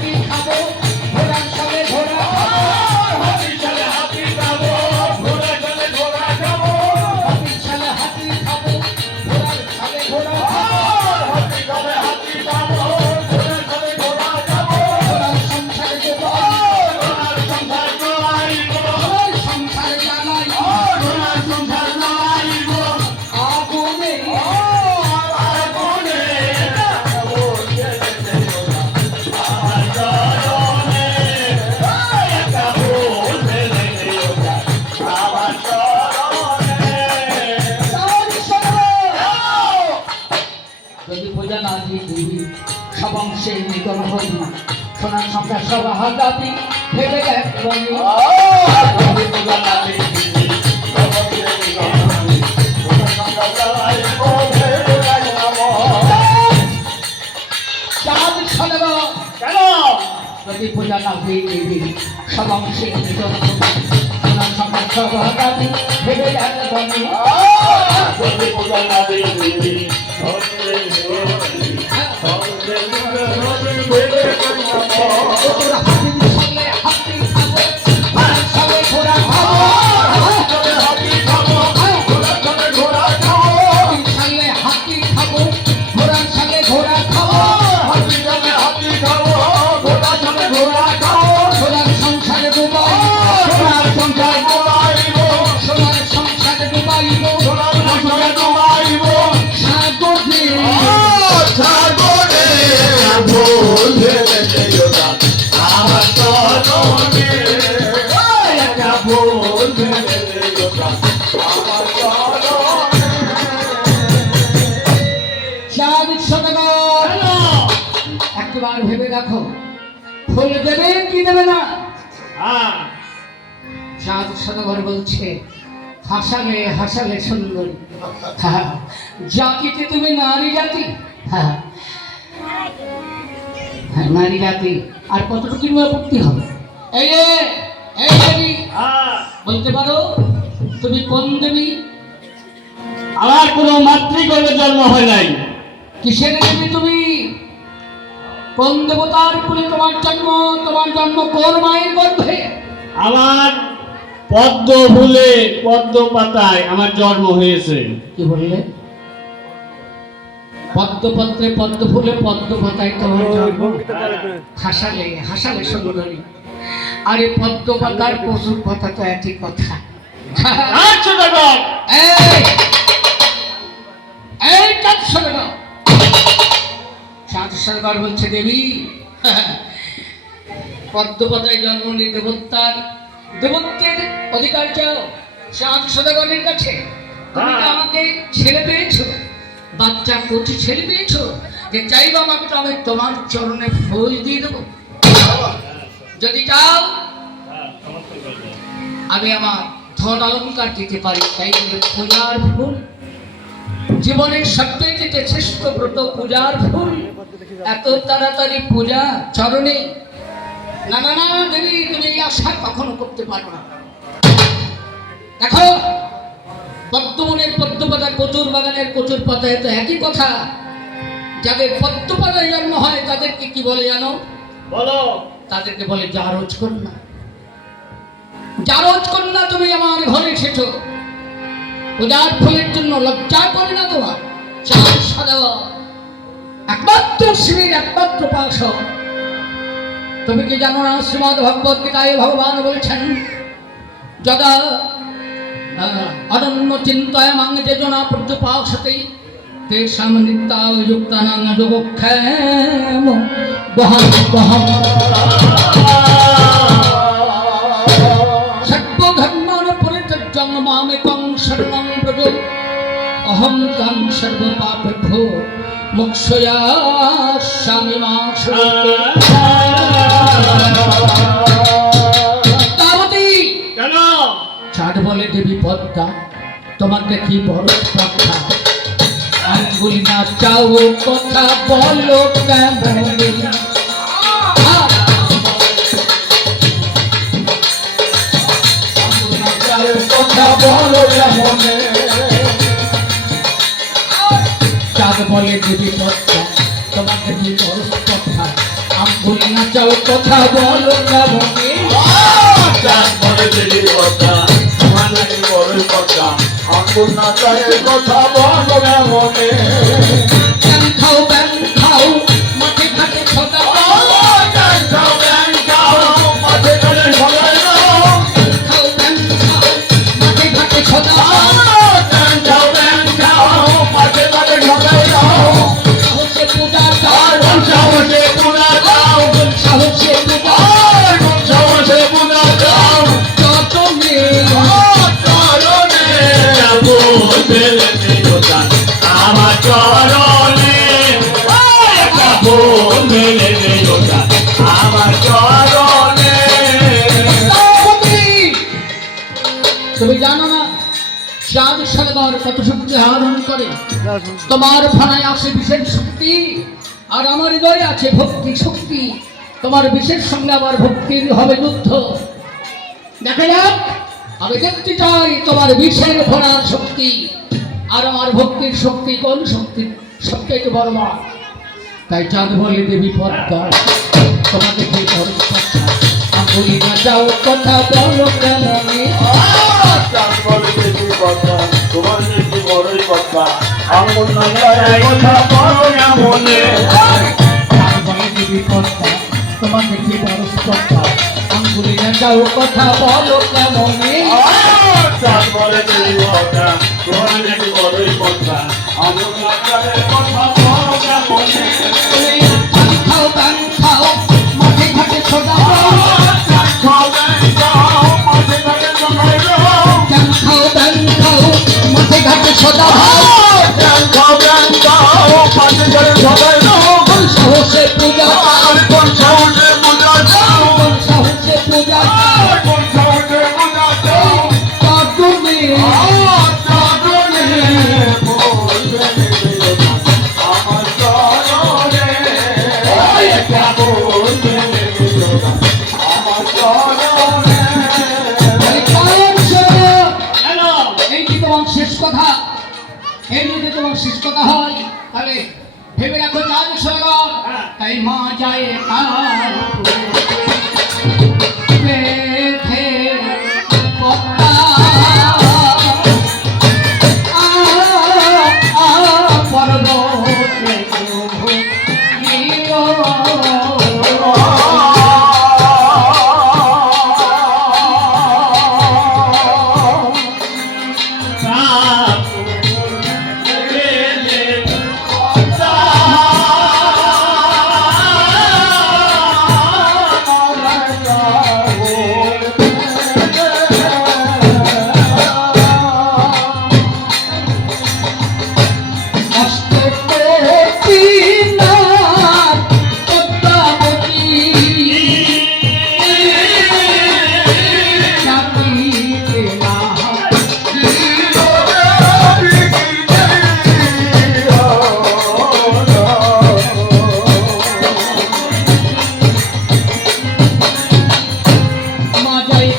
হাতি খাবো ঘোড়ার সাথে ঘোড়া হাতির সাথে হাতি খাবো ঘোড়ার সাথে ঘোড়া খাবো হাতির সাথে হাতি খাবো ঘোড়ার সাথে ঘোড়া হাতি খাবে হাতি খাবো ঘোড়ার সাথে ঘোড়া খাবো ঘোড়ার সংসারে দেব ঘোড়ার সংসার চালাইব ঘোড়ার সংসার চালাইব ঘোড়ার সংসার চালাইব আগুনে আগুনে যদি পূজা না দিয়ে দেবী সব অংশে নিকন হই না সোনার সংখ্যা সব হাজাবি ভেবে এক বনি যদি পূজা না দিয়ে দেবী সব অংশে নিকন হই সোনার সংখ্যা চালাইব ভেবে এক বনি চাঁদ সদব কেন যদি পূজা না দিয়ে দেবী সব অংশে নিকন হই সোনার সংখ্যা সব হাজাবি ভেবে এক বনি যদি পূজা না দিয়ে দেবী একবার ভেবে দেখো ফুল দেবে কি দেবে না চাঁদ সদাগর বলছে হাসালে হাসালে সুন্দরী জাতিতে তুমি নারী জাতি নারী জাতি আর কতটুকু পড়তে হবে এই দেবী বলতে পারো তুমি কোন দেবী আমার কোনো মাতৃগর্ভে জন্ম হয় নাই কিসের দেবী তুমি কোন দেবতার কুলে তোমার জন্ম কোন মায়ের গর্ভে আমার পদ্ম ফুলে পদ্ম পাতায় আমার জন্ম হয়েছে কি বললে পদ্মপত্রে পদ্ম ফুলে পদ্ম পাতায় তোমার জন্ম হাসালে হাসালে সুন্দরী আরে পদ্ম পাতার পশুর পাতা তো একই কথা চাঁদ সরকার বলছে দেবী পদ্মপাতায় জন্ম নিয়ে দেবত্বের অধিকার চাও চাঁদ সদাগরের কাছে তুমি আমাকে ছেলে পেয়েছো বাচ্চা কচি ছেলে পেয়েছো যে চাইবা মাত্র আমি তোমার চরণে ফুল দিয়ে দেবো যদি চাও আমি আমার ধন অলঙ্কার দিতে পারি তাই বলে পূজার ফুল জীবনের সবচেয়ে শ্রেষ্ঠ ব্রত পূজার ফুল এত তাড়াতাড়ি পূজা চরণে না না না দেবী তুমি এই আশা কখনো করতে পারো না দেখো পদ্মবনের পদ্মপাতা কচুর বাগানের কচুর পাতায় তো একই কথা যাদের পদ্মপাতায় জন্ম হয় তাদেরকে কি বলে জানো বলো তাদেরকে বলে জারজ কন্যা জারজ কন্যা তুমি আমার ঘরে এসেছো পূজার ফুলের জন্য লজ্জা করে না তোমার চাঁদ সদাগর একমাত্র শিবের একমাত্র পার্শ্বদ তুমি কি জানো না শ্রীমদ ভগবত গীতায় ভগবান বলেছেন যদা অনন্য চিন্তায় মাঙ্গে যোজনা পর্যপাসতে তেষাম নিত্যাযুক্তানাং যোগক্ষেম বহম বহম সর্বধর্মান পরিত্যজ্যং মামেকং শরণং ব্রজ অহং ত্বং সর্বপাপেভ্যো মোক্ষয়াস্যামি মা চাঁদ বলে দেবী পদ্মা তোমাকে কি বড় কথা আর বলি না চাও কথা বলো কেমন কথা বলো কেমন চাঁদ বলে দেবী পদ্মা তোমাকে কি বড় কথা ভুলে না যাও কথা বলো কেমনে চাঁদ বলে দিলি কথা তোমার নাকি বড়ই কথা আঙ্গুর না চায় কথা বলো না মনে ব্যাং খাও মাঠে ঘাটে সদা মাঠে চলে সবাই খাও ব্যাং খাও মাঠে ঘাটে সদা মাঠে চলে সবাই সাহসে পূজা দাও সাহসে পুরা দাও সাহসে পূজা সাহসে পুরা দাও যত মেয়ে চরণে যাবো বেলেতে কথা আমার চরণে যাবো বেলেতে কথা আমার চরণে তুমি জানো না চাঁদ সাগর কত শক্তি আহরণ করে তোমার ফানায় আছে বিশেষ শক্তি আর আমার হৃদয়ে আছে ভক্তি শক্তি তোমার বিশেষ সঙ্গে আমার ভক্তির হবে যুদ্ধ দেখা যাক আমি দেখতে চাই তোমার বিষের ভরার শক্তি আর আমার ভক্তির শক্তি কোন শক্তি সবচেয়ে বড় মা তাই চাঁদ বলে দেবী পদ্মা তোমাকে কি পরস্পর বলি না যাও কথা বলো কেমনে চাঁদ বলে দেবী কথা তোমার নাকি বড়ই কথা আঙ্গুর না চায় কথা বলো না মনে আর বলে দিবি কথা তোমাকে কি পরস্পর আঙ্গুলি না যাও কথা বলো কেমনে চাঁদ বলে দেবী কথা তোমার নাকি বড়ই কথা আঙ্গুর না চায় কথা বলো না মনে পান খাও মাঠে ঘাটে ছোটা পান খাও মাঠে ঘাটে ছোটা সাহসে পূজা সাহসে পূজা কাটুনে এই কি তোমার শেষ কথা এই যদি তোমার শেষ কথা হয় তাহলে ভেবে রাখো চাঁদ সাগর তাই মা যায় কার